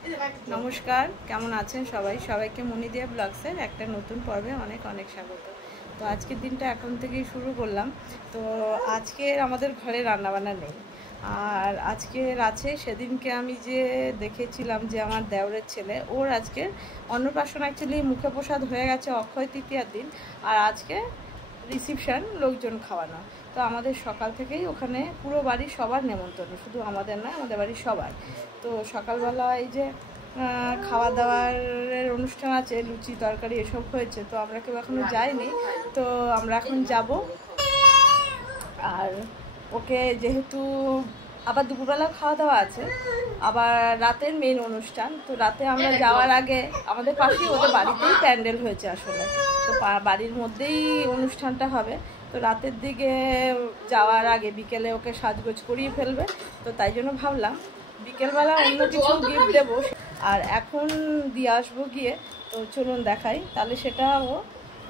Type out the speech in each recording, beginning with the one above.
নমস্কার, কেমন আছেন সবাই? সবাইকে মনিদিয়া ব্লগসের একটা নতুন পর্বে অনেক অনেক স্বাগত। তো আজকের দিনটা এখন থেকেই শুরু করলাম। তো আজকে আমাদের ঘরে রান্নাবান্না নেই, আর আজকের আছে সেদিনকে আমি যে দেখেছিলাম যে আমার দেওরের ছেলে, ওর আজকে অন্নপ্রাশন, অ্যাকচুয়ালি মুখে প্রসাদ হয়ে গেছে অক্ষয় তৃতীয়ার দিন, আর আজকে রিসিপশান, লোকজন খাওয়ানো। তো আমাদের সকাল থেকেই ওখানে পুরো বাড়ির সবার নেমন্তন্ন, শুধু আমাদের নয়, আমাদের বাড়ির সবার। তো সকালবেলা এই যে খাওয়া দাওয়ার অনুষ্ঠান আছে, লুচি তরকারি এসব হয়েছে। তো আমরা কেউ এখনও যাইনি, তো আমরা এখন যাব। আর ওকে যেহেতু আবার দুপুরবেলা খাওয়া দাওয়া আছে, আবার রাতের মেন অনুষ্ঠান, তো রাতে আমরা যাওয়ার আগে আমাদের পাশেই ওদের বাড়িতেই প্যান্ডেল হয়েছে আসলে, তো বাড়ির মধ্যেই অনুষ্ঠানটা হবে। তো রাতের দিকে যাওয়ার আগে বিকেলে ওকে সাজগোজ করিয়ে ফেলবে, তো তাই জন্য ভাবলাম বিকেলবেলা অন্য কিছু গিফট দেবো, আর এখন দিয়ে আসবো গিয়ে। তো চলুন দেখাই, তাহলে সেটা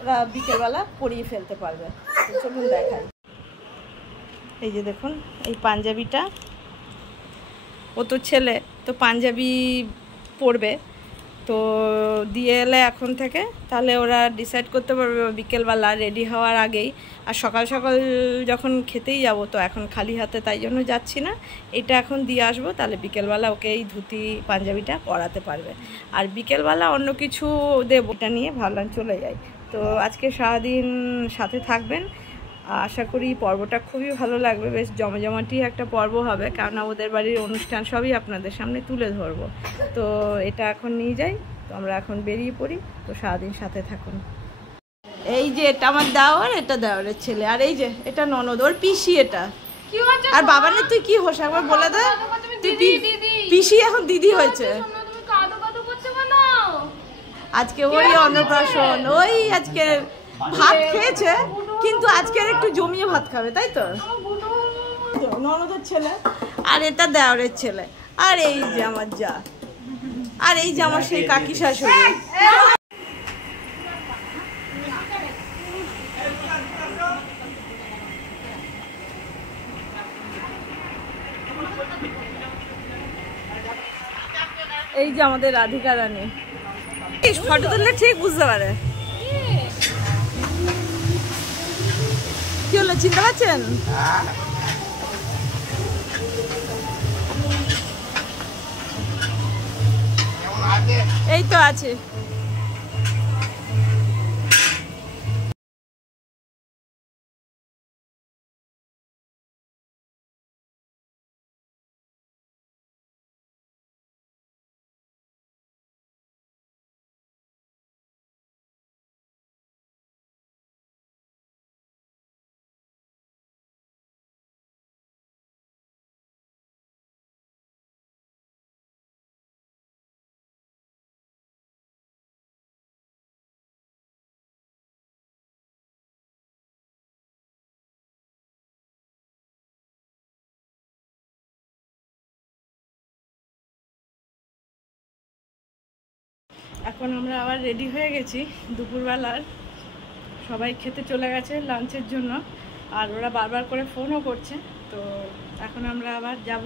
ওরা বিকেলবেলা পরিয়ে ফেলতে পারবে। তো চলুন দেখাই। এই যে দেখুন, এই পাঞ্জাবিটা, ও তো ছেলে, তো পাঞ্জাবি পরবে, তো দিয়ে এলে এখন থেকে, তাহলে ওরা ডিসাইড করতে পারবে বিকেলবেলা রেডি হওয়ার আগেই। আর সকাল সকাল যখন খেতেই যাব, তো এখন খালি হাতে তাই জন্য যাচ্ছি না, এটা এখন দিয়ে আসবো, তাহলে বিকেলবেলা ওকে এই ধুতি পাঞ্জাবিটা পরাতে পারবে। আর বিকেলবেলা অন্য কিছু দেবো, এটা নিয়ে ভাবলাম চলে যাই। তো আজকে সারাদিন সাথে থাকবেন, আশা করি পর্বটা খুবই ভালো লাগবে, বেশ জমজমাটি একটা পর্ব হবে, কেননা ওদের বাড়ির অনুষ্ঠান সবই আপনাদের সামনে তুলে ধরবো। তো এটা এখন নিয়ে যাই, তো আমরা এখন বেরিয়ে পড়ি, তো সারাদিন সাথে থাকুন। এই যে এটা আমার দেওয়ার, এটা দেওয়ারের ছেলে, আর এই যে এটা ননদ, ওর পিসি এটা। আর বাবানের তুই কি হোস একবার বলে দে, তুই পিসি এখন দিদি হয়েছে। আজকে ওই অন্নপ্রাশন, ওই আজকে ভাত খেয়েছে, কিন্তু আজকের একটু জমিয়ে ভাত খাবে, তাই তো? ননদের ছেলে, আর এটা দেওরের ছেলে, আর এই যে আমার যা, আর এই যে আমার সেই কাকি শাশুড়ি। এই যে আমাদের রাধিকা রানী, ফটো তুললে ঠিক বুঝতে পারে। কি হলো, চিনতে পারছেন? এই তো আছে। এখন আমরা আবার রেডি হয়ে গেছি দুপুরবেলার, সবাই খেতে চলে গেছে লাঞ্চের জন্য, আর ওরা বারবার করে ফোনও করছে। তো এখন আমরা আবার যাব।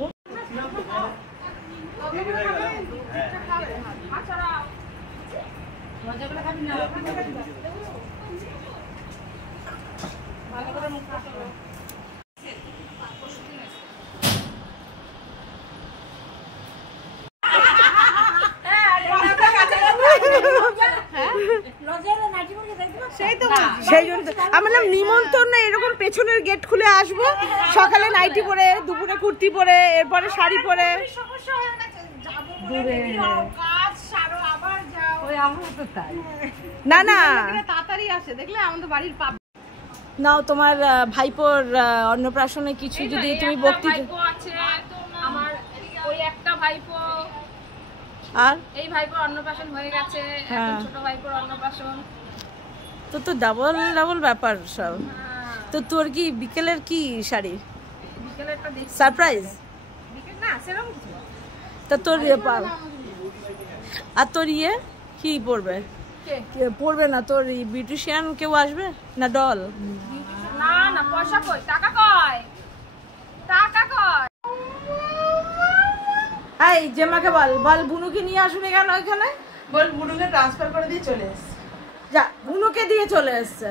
সেই জন্য আমার নিমন্ত্রণ, এরকম পেছনের গেট খুলে আসবো, সকালে নাইটি পরে, দুপুরে কুর্তি পরে, এরপরে শাড়ি পরে। না না, তাড়াতাড়ি আসে দেখলে আমাদের বাড়ির পাব। নাও তোমার ভাইপোর অন্নপ্রাশনে কিছু যদি তুমি বক্তৃতা। আমার ওই একটা ভাইপো, আর এই ভাইপোর অন্নপ্রাশন হয়ে গেছে, এখন ছোট ভাইপোর অন্নপ্রাশন, তো ডাবল ডাবল ব্যাপার সব। তো তোর কি বিকেলের কি শাড়ি? বিকেলেরটা দেখি সারপ্রাইজ। বিকেল না সেরকম কিছু। তা তোর আর তোর ইয়ে কি পরবে? পরবে না তোর বিউটিশিয়ান কেউ আসবে না? ডল? না না, পয়সা কই, টাকা কই, টাকা কই। এই জেমাকে বল বল বুনুকে নিয়ে আসুন কেন এখানে, বল বুনুকে ট্রান্সফার করে দিয়ে চলে এসছে, যা বুনুকে দিয়ে চলে এসছে।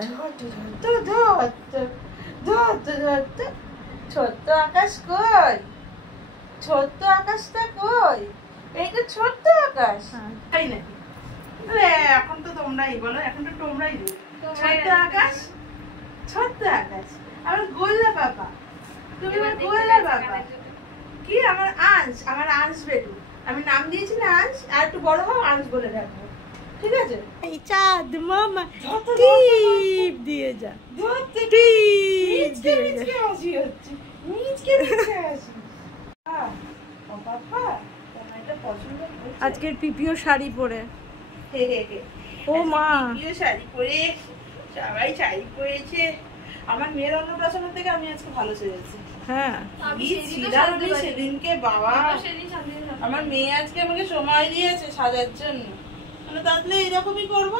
ছোট্ট আকাশ কই, ছোট্ট আকাশটা কই, এইটা ছোট্ট আকাশ তাই নাকি? এখন তো তোমরাই বলো, এখন তো তোমরাই ছোট্ট আকাশ, ছোট্ট আকাশ আমার গোল্লা বাবা, তুমি আমার গোল্লা বাবা। কি আমার আঁশ, আমার আঁশ বেটু, আমি নাম দিয়েছি না আঁশ, আর একটু বড় হও আঁশ বলে রাখবো, ঠিক আছে? এই চাঁদ মামা টিপ দিয়ে যা, টিপ দিয়ে যা, হাসি হচ্ছে মিচকে মিচকে হাসি। ও বাবা তোমার এটা পছন্দ হচ্ছে আজকের পিপিও শাড়ি পরে, ও মা পিপিও শাড়ি পরে সবাই শাড়ি পরেছে। আমার মেয়ের অন্নপ্রাশন থেকে আমি আজকে ভালো সেজেছি। হ্যাঁ সেদিনকে বাবা, আমার মেয়ে আজকে আমাকে সময় দিয়েছে সাজার জন্য, মানে তাহলে এইরকমই করবো।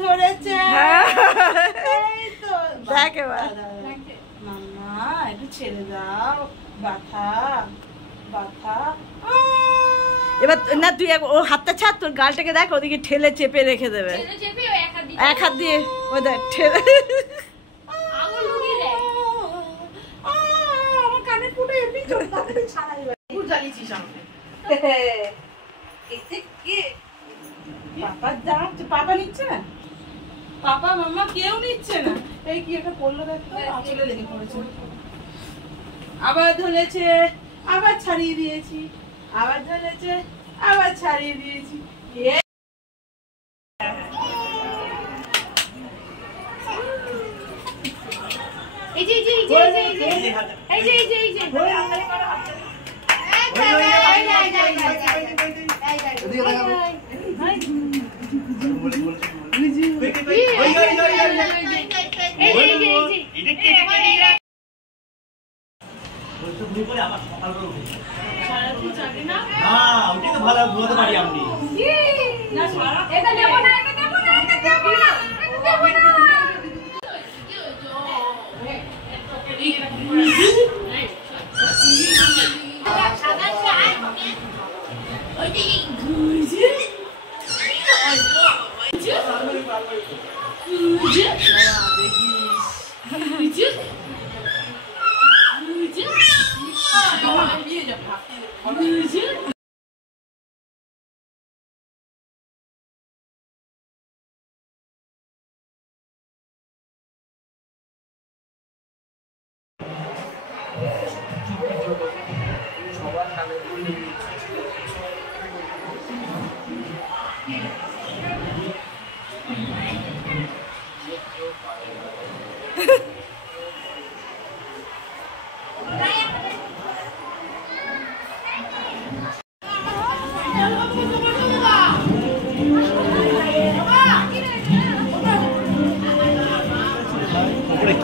ধরেছে মামা একটু ছেড়ে দাও, ব্যথা ব্যথা। এবার না তুই ও হাতটা ছাড়, তোর গালটাকে দেখ, ওদিকে ঠেলে চেপে রেখে দেবে, এক হাত দিয়ে ও দেখ ঠেলে। আমার কানে ফুটে এমনি চোখটা ছাড়াই ভুল জ্বালিয়েছিস আমাকে। এতে কে পাপা দাঁত, পাপা নিচ্ছে না, পাপা মামা কেউ নিচ্ছে না। এই কি একটা পড়লো দেখতো, আঁচলে লেগে পড়েছে, আবার ধরেছে আবার ছাড়িয়ে দিয়েছি, আবার ধরেছে আবার ছাড়িয়ে দিয়েছি। এই যে এই যে এই যে এই যে এই যে এই যে এই যে এই যে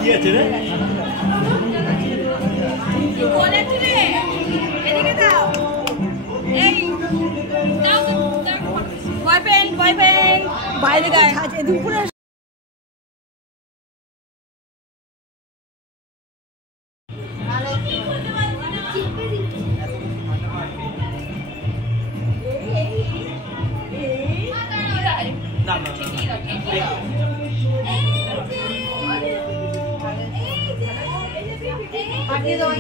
কি আছে রে? বাইরে গায়ে দুপুরে পাঠিয়ে দাও,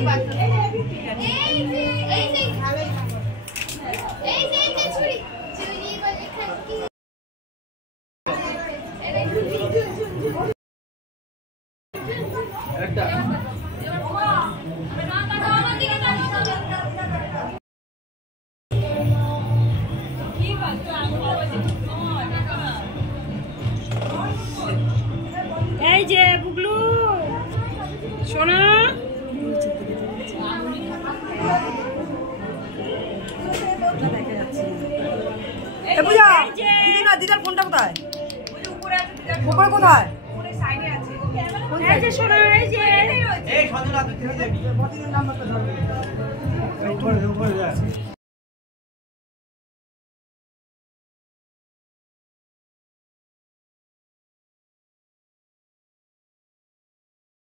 এই যে বুগলু সোনা দিদার ফোনটা কোথায়? উপরে কোথায়? এই যে সোনা, এই যে এই সঞ্জনা তুই থেকে যাবি, নাম্বারটা ধরবে উপরে যা।